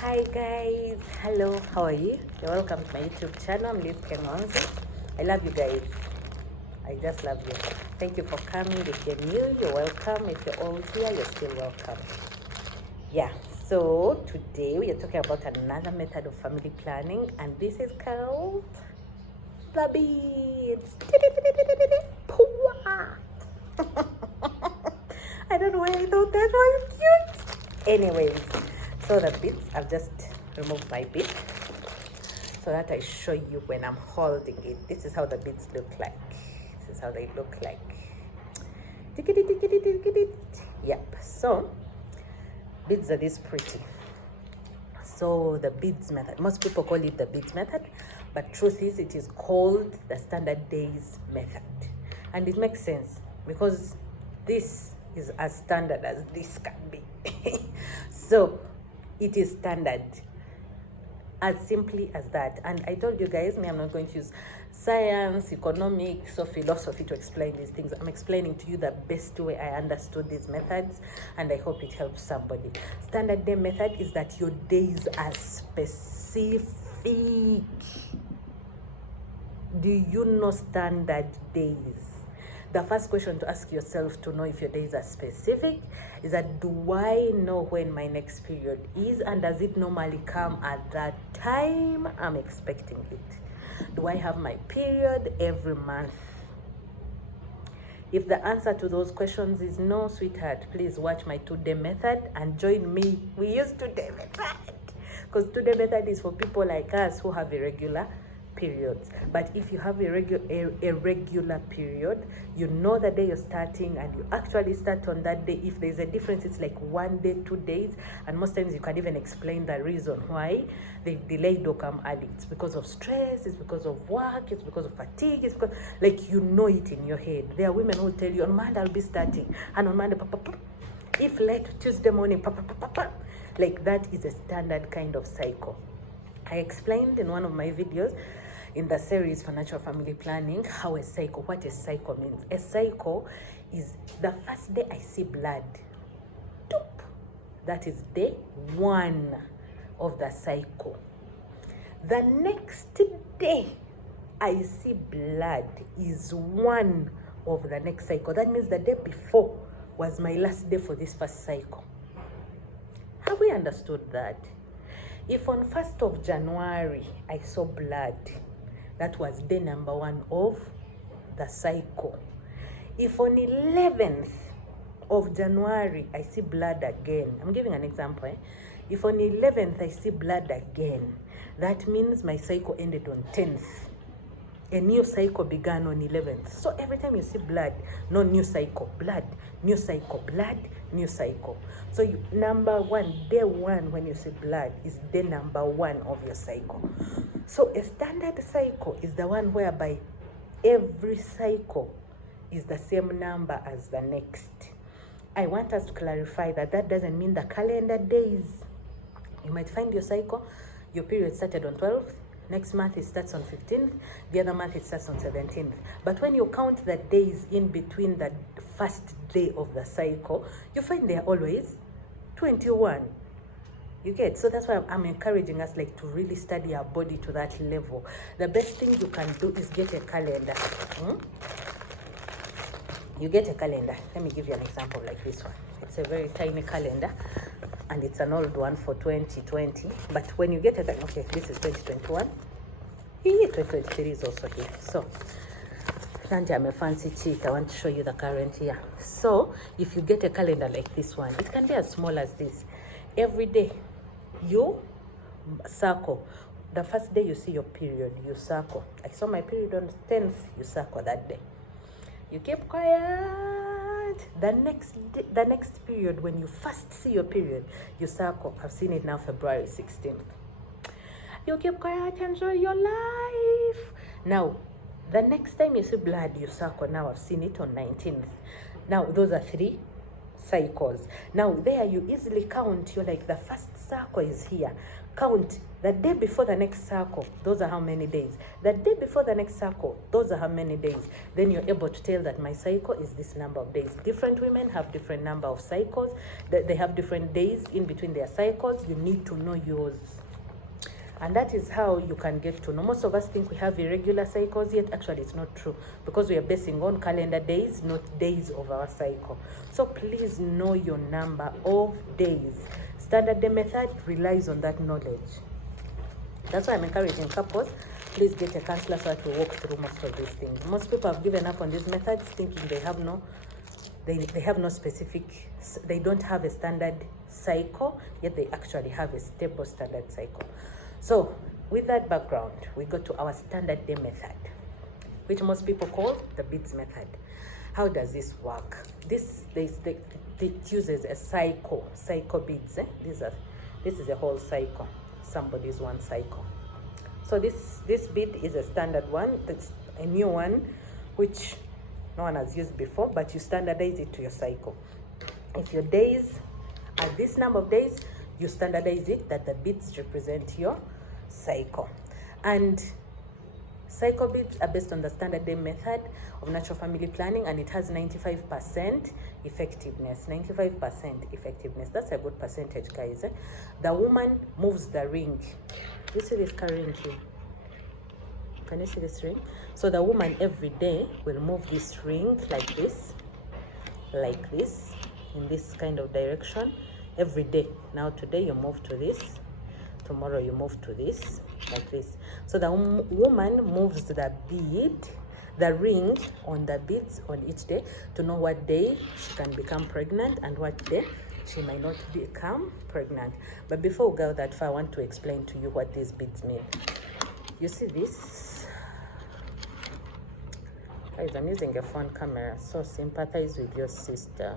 Hi guys, hello, how are you? You're welcome to my YouTube channel. I'm Liz Kenwanzi. I love you guys. I just love you. Thank you for coming. If you're new, you're welcome. If you're old here, you're still welcome. Yeah, so today we are talking about another method of family planning, and this is called the beads. I don't know why I thought that was cute. Anyways, so the beads, I've just removed my bead so that I show you when I'm holding it. This is how the beads look like. This is how they look like. Yep, so beads are this pretty. So the beads method, most people call it the beads method, but truth is it is called the standard days method. And it makes sense because this is as standard as this can be. So it is standard, as simply as that. And I told you guys, I'm not going to use science, economics, or philosophy to explain these things. I'm explaining to you the best way I understood these methods, and I hope it helps somebody. Standard day method is that your days are specific. Do you know standard days? The first question to ask yourself to know if your days are specific is that, do I know when my next period is, and does it normally come at that time I'm expecting it? Do I have my period every month? If the answer to those questions is no, sweetheart, please watch my 2-day method and join me. We use 2-day method because 2-day method is for people like us who have irregular periods. But if you have a regular period, you know the day you're starting and you actually start on that day. If there's a difference, it's like 1 day, 2 days, and most times you can even explain the reason why they delayed or come early. It's because of stress, it's because of work, it's because of fatigue, it's because, like, you know it in your head. There are women who will tell you, on Monday I'll be starting, and on Monday, if late, Tuesday morning, like that is a standard kind of cycle. I explained in one of my videos in the series for natural family planning how what a cycle means. A cycle is the first day I see blood. Doop. That is day 1 of the cycle. The next day I see blood is 1 of the next cycle. That means the day before was my last day for this first cycle. Have we understood that? If on 1st of January I saw blood, that was day number 1 of the cycle. If on 11th of January I see blood again, I'm giving an example. If on 11th I see blood again, that means my cycle ended on 10th. A new cycle began on 11th. So every time you see blood, no, new cycle, blood, new cycle, blood, new cycle. So number 1, day 1 when you see blood is day number 1 of your cycle. So a standard cycle is the one whereby every cycle is the same number as the next. I want us to clarify that that doesn't mean the calendar days. You might find your cycle, your period started on 12th, next month it starts on 15th, the other month it starts on 17th. But when you count the days in between the first day of the cycle, you find they're always 21. You get? So that's why I'm encouraging us to really study our body to that level. The best thing you can do is get a calendar. You get a calendar. Let me give you an example like this one. It's a very tiny calendar, and it's an old one for 2020. But when you get okay, this is 2021. 2023 is also here. So, I'm a fancy cheat. I want to show you the current year. So, if you get a calendar like this one, it can be as small as this. Every day, you circle. The first day you see your period, you circle. I saw my period on 10th, you circle that day. You keep quiet. The next period, when you first see your period, you circle. I've seen it now, February 16th. You keep quiet, enjoy your life. Now, the next time you see blood, you circle. Now I've seen it on 19th. Now, those are 3 cycles. Now there you easily count, you're like, the first circle is here. Count the day before the next circle, those are how many days. The day before the next circle, those are how many days. Then you're able to tell that my cycle is this number of days. Different women have different number of cycles. They have different days in between their cycles. You need to know yours. And that is how you can get to know. Most of us think we have irregular cycles, yet actually it's not true, because we are basing on calendar days, not days of our cycle. So please know your number of days. Standard day method relies on that knowledge. That's why I'm encouraging couples, please get a counselor so that we walk through most of these things. Most people have given up on these methods thinking they have no specific, they don't have a standard cycle, yet they actually have a stable standard cycle. So with that background, we go to our standard day method, which most people call the beads method. How does this work? It uses a cycle beads. This is a whole cycle. Somebody's one cycle. So this bead is a standard one. It's a new one, which no one has used before, but you standardize it to your cycle. If your days are this number of days, you standardize it that the beads represent your cycle. And cycle beads are based on the standard day method of natural family planning, and it has 95% effectiveness. 95% effectiveness. That's a good percentage, guys. The woman moves the ring. You see this ring here? Can you see this ring? So the woman every day will move this ring like this, in this kind of direction. Every day. Now today you move to this, tomorrow you move to this, like this. So the woman moves the bead, the ring on the beads on each day to know what day she can become pregnant and what day she might not become pregnant. But before we go that far, I want to explain to you what these beads mean. You see this? Guys, I'm using a phone camera, so sympathize with your sister.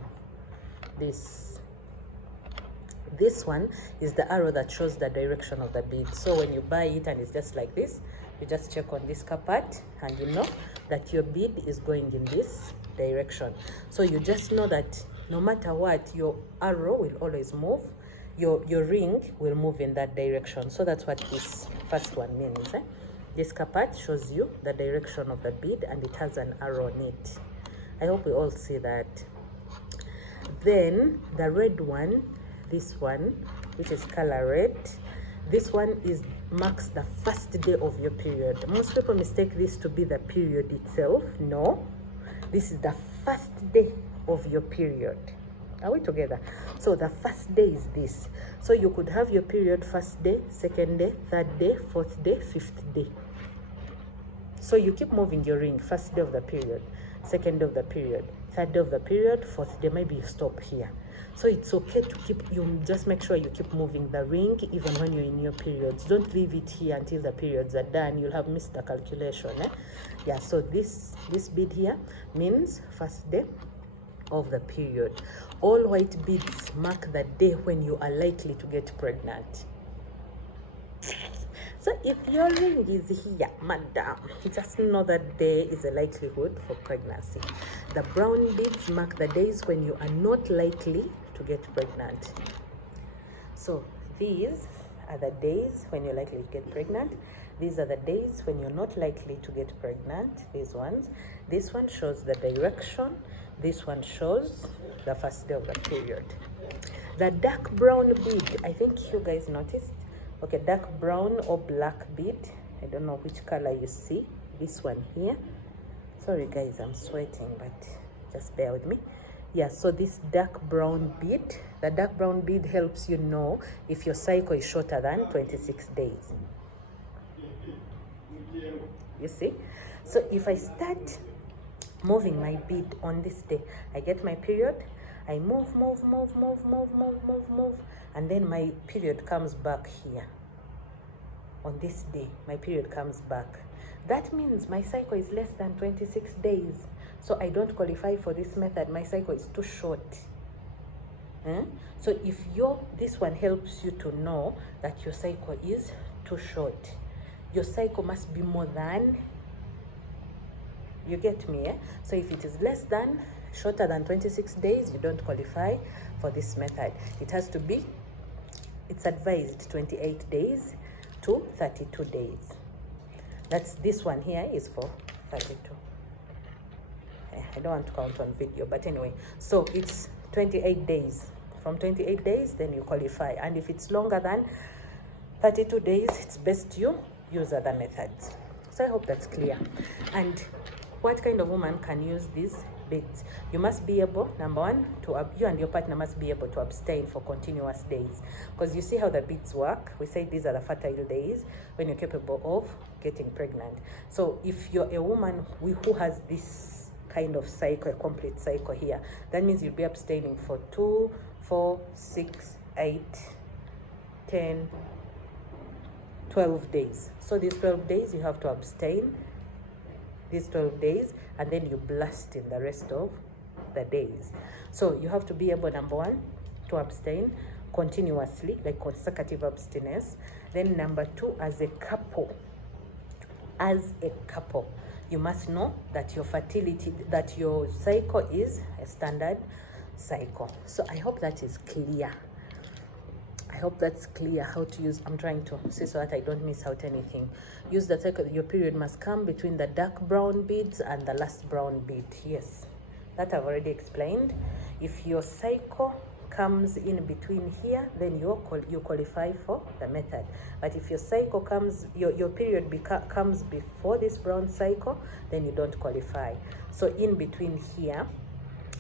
This one is the arrow that shows the direction of the bead. So when you buy it and it's just like this, you just check on this part and you know that your bead is going in this direction. So you just know that no matter what, your arrow will always move. Your ring will move in that direction. So that's what this first one means. This part shows you the direction of the bead and it has an arrow on it. I hope we all see that. Then the red one, this one, which is color red, this one marks the first day of your period. Most people mistake this to be the period itself. No, this is the first day of your period. Are we together? So the first day is this. So you could have your period first day, second day, third day, fourth day, fifth day. So you keep moving your ring, first day of the period, second day of the period, third day of the period, fourth day, maybe you stop here. So it's okay to you just make sure you keep moving the ring even when you're in your periods. Don't leave it here until the periods are done. You'll have missed the calculation. Yeah, so this bead here means first day of the period. All white beads mark the day when you are likely to get pregnant. So if your ring is here, madam, just know that there is a likelihood for pregnancy. The brown beads mark the days when you are not likely to get pregnant. So these are the days when you're likely to get pregnant. These are the days when you're not likely to get pregnant. These ones. This one shows the direction. This one shows the first day of the period. The dark brown bead, I think you guys noticed. Okay, dark brown or black bead. I don't know which color you see. This one here. Sorry guys, I'm sweating, but just bear with me. Yeah, so this dark brown bead, the dark brown bead helps you know if your cycle is shorter than 26 days. You see? So if I start moving my bead on this day, I get my period, I move, and then my period comes back here. On this day, my period comes back. That means my cycle is less than 26 days. So I don't qualify for this method. My cycle is too short. So if this one helps you to know that your cycle is too short. Your cycle must be more than, you get me, So if it is less than, Shorter than 26 days, you don't qualify for this method. It has to be, it's advised 28 days to 32 days. That's, this one here is for 32. I don't want to count on video, but anyway, so it's 28 days. From 28 days, then you qualify. And if it's longer than 32 days, it's best you use other methods. So I hope that's clear. And what kind of woman can use these beads? You must be able, number one, you and your partner must be able to abstain for continuous days. Because you see how the beads work. We say these are the fertile days when you're capable of getting pregnant. So if you're a woman who has this kind of cycle, a complete cycle here, that means you'll be abstaining for 2, 4, 6, 8, 10, 12 days. So these 12 days you have to abstain, these 12 days, and then you blast in the rest of the days. So you have to be able, number one, to abstain continuously, like consecutive abstinence. Then number two, as a couple, you must know that your fertility, that your cycle is a standard cycle. So I hope that is clear. I hope that's clear how to use. I'm trying to see so that I don't miss out anything. Use the cycle. Your period must come between the dark brown beads and the last brown bead. Yes, that I've already explained. If your cycle comes in between here, then you qualify for the method. But if your cycle comes, your period comes before this brown cycle, then you don't qualify. So in between here,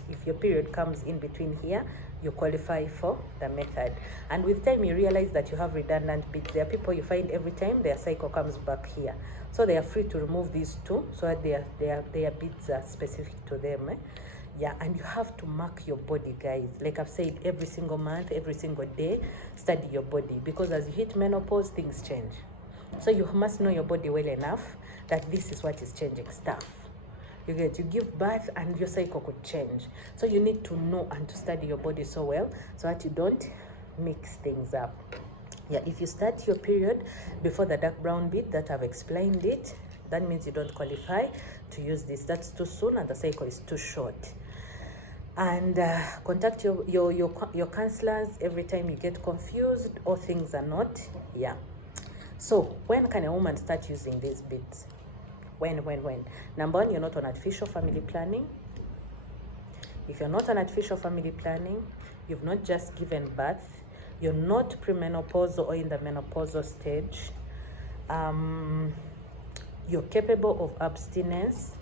if your period comes in between here, you qualify for the method. And with time, you realize that you have redundant beads. There are people you find every time their cycle comes back here, so they are free to remove these two so that their beads are specific to them. Yeah, and you have to mark your body, guys. Like I've said, every single month, every single day, study your body, because as you hit menopause, things change. So you must know your body well enough that this is what is changing stuff. You give birth and your cycle could change. So you need to know and to study your body so well so that you don't mix things up. Yeah, if you start your period before the dark brown bead that I've explained it, that means you don't qualify to use this. That's too soon and the cycle is too short. And contact your counselors every time you get confused or things are not. Yeah. So when can a woman start using these beads? When? Number one, you're not on artificial family planning. If you're not on artificial family planning, you've not just given birth, you're not premenopausal or in the menopausal stage, you're capable of abstinence,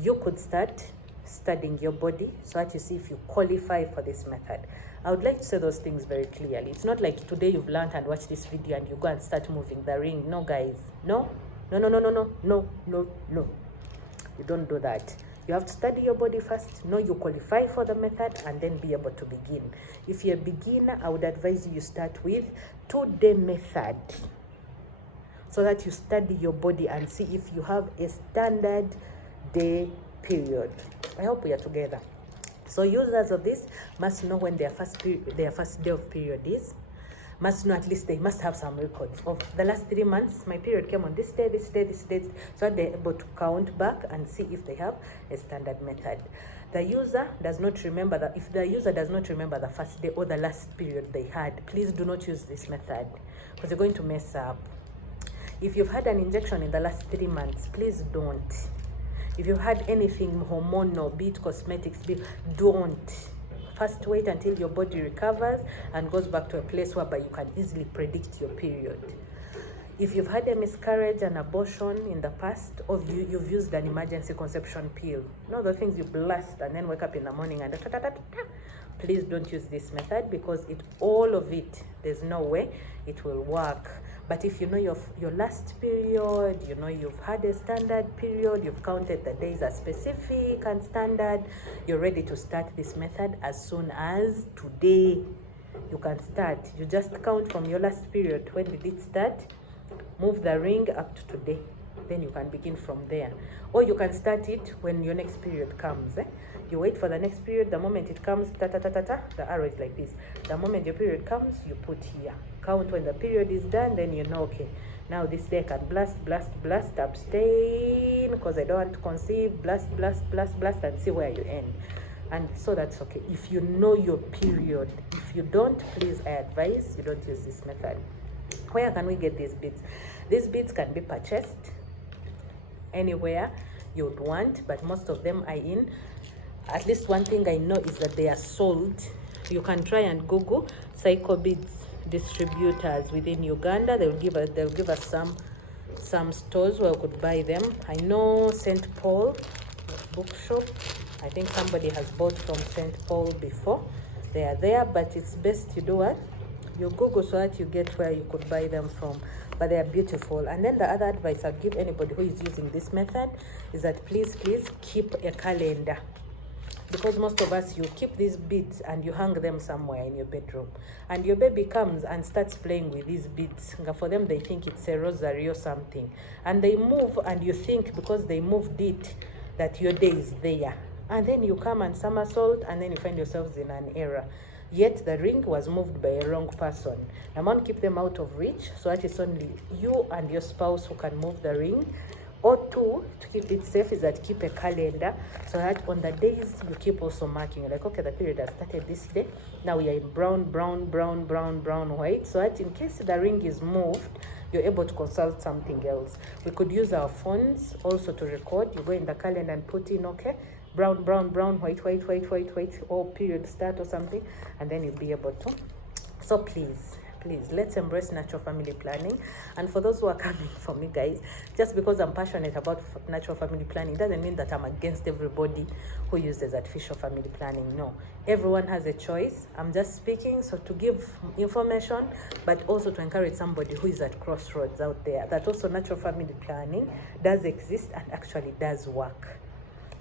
you could start studying your body so that you see if you qualify for this method. I would like to say those things very clearly. It's not like today you've learned and watched this video and you go and start moving the ring. No, guys. No. You don't do that. You have to study your body first, know you qualify for the method, and then be able to begin. If you're a beginner, I would advise you start with 2-day method so that you study your body and see if you have a standard day period. I hope we are together. So users of this must know when their first day of period is. Must know, at least they must have some records of the last 3 months. My period came on this day, so they're able to count back and see if they have a standard method. The user does not remember that. If the user does not remember the first day or the last period they had, please do not use this method because you're going to mess up. If you've had an injection in the last 3 months, please don't. If you've had anything hormonal, be it cosmetics, don't. First, wait until your body recovers and goes back to a place whereby you can easily predict your period. If you've had a miscarriage, an abortion in the past, or you've used an emergency conception pill, the things you blast and then wake up in the morning and please don't use this method because all of it, there's no way it will work. But if you know your last period, you've had a standard period, you've counted the days as specific and standard, you're ready to start this method as soon as today. You can start. You just count from your last period. When did it start? Move the ring up to today. Then you can begin from there. Or you can start it when your next period comes. You wait for the next period. The moment it comes, ta ta ta ta ta, the arrow is like this. The moment your period comes, you put here. Count when the period is done, then you know, okay, now this day I can blast, abstain, because I don't want to conceive, blast, and see where you end. And so that's okay. If you know your period, if you don't, please, I advise you don't use this method. Where can we get these beads? These beads can be purchased anywhere you would want, but most of them are in, at least one thing I know is that they are sold. You can try and Google Psycho Beads distributors within Uganda. They'll give us some stores where you could buy them. I know St. Paul bookshop, I think somebody has bought from St. Paul before. They are there, but it's best you do what? You Google so that you get where you could buy them from. But they are beautiful. And then the other advice I'll give anybody who is using this method is that please keep a calendar. Because most of us, you keep these beads and you hang them somewhere in your bedroom. And your baby comes and starts playing with these beads. For them, they think it's a rosary or something. And they move, and you think because they moved it, that your day is there. And then you come and somersault, and then you find yourselves in an error. Yet the ring was moved by a wrong person. Now, man, keep them out of reach, so that it's only you and your spouse who can move the ring. Or two, to keep it safe, is that keep a calendar, so that on the days you keep also marking. You're like, okay, the period has started this day. Now we are in brown, white, so that in case the ring is moved, you're able to consult something else. We could use our phones also to record. You go in the calendar and put in, okay, brown, white, or period start or something, and then you'll be able to. So please, let's embrace natural family planning. And for those who are coming for me, guys, just because I'm passionate about natural family planning doesn't mean that I'm against everybody who uses artificial family planning. No, everyone has a choice. I'm just speaking so to give information, but also to encourage somebody who is at crossroads out there that also natural family planning does exist and actually does work.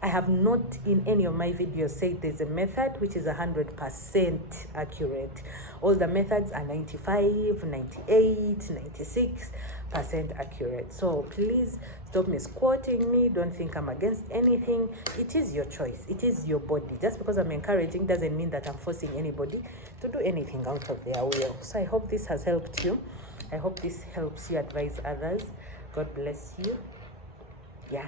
I have not in any of my videos said there's a method which is 100% accurate. All the methods are 95, 98, 96% accurate. So please stop misquoting me. Don't think I'm against anything. It is your choice. It is your body. Just because I'm encouraging doesn't mean that I'm forcing anybody to do anything out of their will. So I hope this has helped you. I hope this helps you advise others. God bless you. Yeah.